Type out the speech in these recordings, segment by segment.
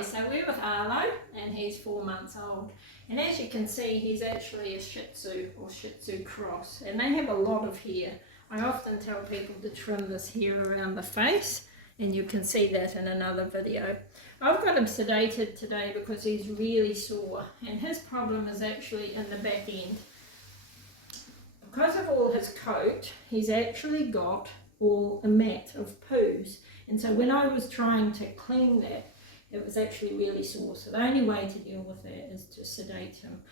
Hi, so we're with Arlo and he's 4 months old, and as you can see he's actually a Shih Tzu or Shih Tzu cross, and they have a lot of hair. I often tell people to trim this hair around the face, and you can see that in another video. I've got him sedated today because he's really sore, and his problem is actually in the back end. Because of all his coat, he's actually got all a mat of poos, and so when I was trying to clean that, it was actually really sore. So the only way to deal with that is to sedate him.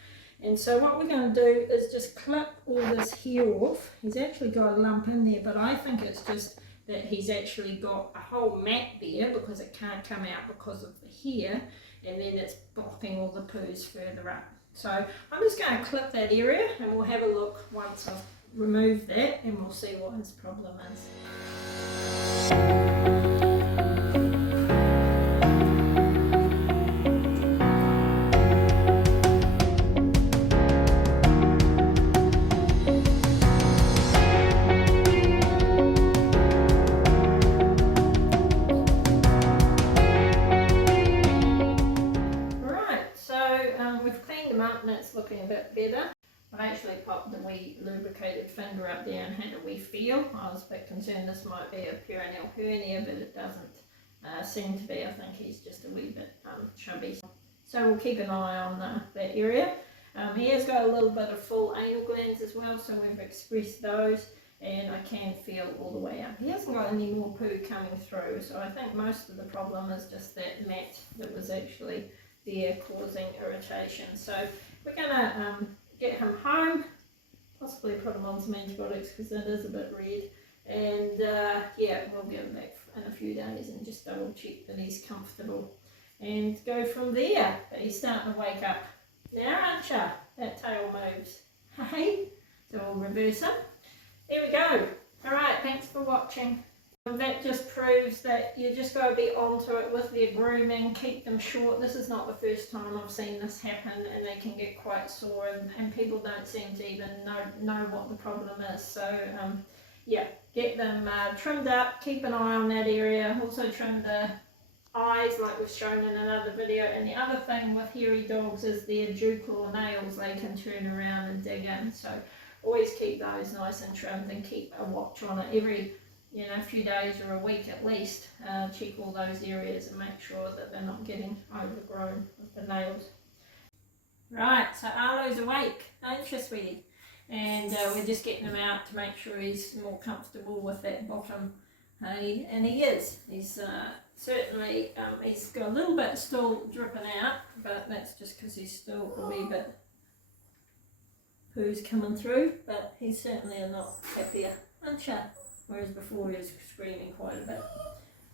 And so what we're going to do is just clip all this hair off. He's actually got a lump in there, but I think it's just that he's actually got a whole mat there because it can't come out because of the hair, and then it's blocking all the poos further up. So I'm just going to clip that area and we'll have a look once I've removed that, and we'll see what his problem is. We've cleaned them up and it's looking a bit better. I've actually popped the wee lubricated finger up there and had a wee feel. I was a bit concerned this might be a perineal hernia, but it doesn't seem to be. I think he's just a wee bit chubby. So we'll keep an eye on that area. He has got a little bit of full anal glands as well, so we've expressed those, and I can feel all the way up. He hasn't got any more poo coming through, so I think most of the problem is just that mat that was actually there causing irritation. So we're going to get him home, possibly put him on some antibiotics because it is a bit red, and yeah, we'll get him back in a few days and just double check that he's comfortable and go from there. But he's starting to wake up now, aren't you? That tail moves. Hey, so we'll reverse him. There we go. Alright, thanks for watching. That just proves that you just got to be onto it with their grooming, keep them short. This is not the first time I've seen this happen, and they can get quite sore, and people don't seem to even know what the problem is. So yeah, get them trimmed up, keep an eye on that area, also trim the eyes like we've shown in another video. And the other thing with hairy dogs is their dewclaw nails, they can turn around and dig in, so always keep those nice and trimmed and keep a watch on it every a few days or a week at least. Check all those areas and make sure that they're not getting overgrown with the nails. Right, so Arlo's awake, aren't you, sweetie? And we're just getting him out to make sure he's more comfortable with that bottom. And he is. He's certainly, he's got a little bit still dripping out, but that's just because he's still a wee bit poo's coming through, but he's certainly a lot happier, aren't you? Whereas before he was screaming quite a bit.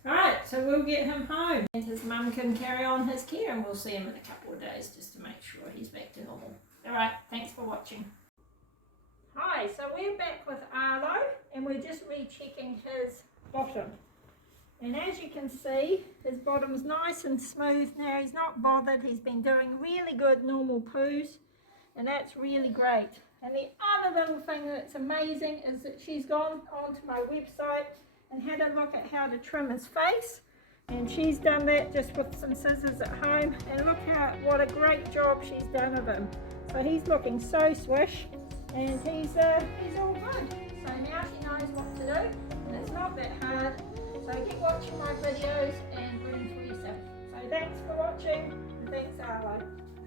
Alright, so we'll get him home and his mum can carry on his care, and we'll see him in a couple of days just to make sure he's back to normal. Alright, thanks for watching. Hi, so we're back with Arlo and we're just rechecking his bottom. And as you can see, his bottom's nice and smooth now. He's not bothered. He's been doing really good normal poos, and that's really great. And the other little thing that's amazing is that she's gone onto my website and had a look at how to trim his face, and she's done that just with some scissors at home, and look what a great job she's done of him. So he's looking so swish, and he's all good. So now she knows what to do, and it's not that hard. So keep watching my videos and learn for yourself. So thanks for watching, and thanks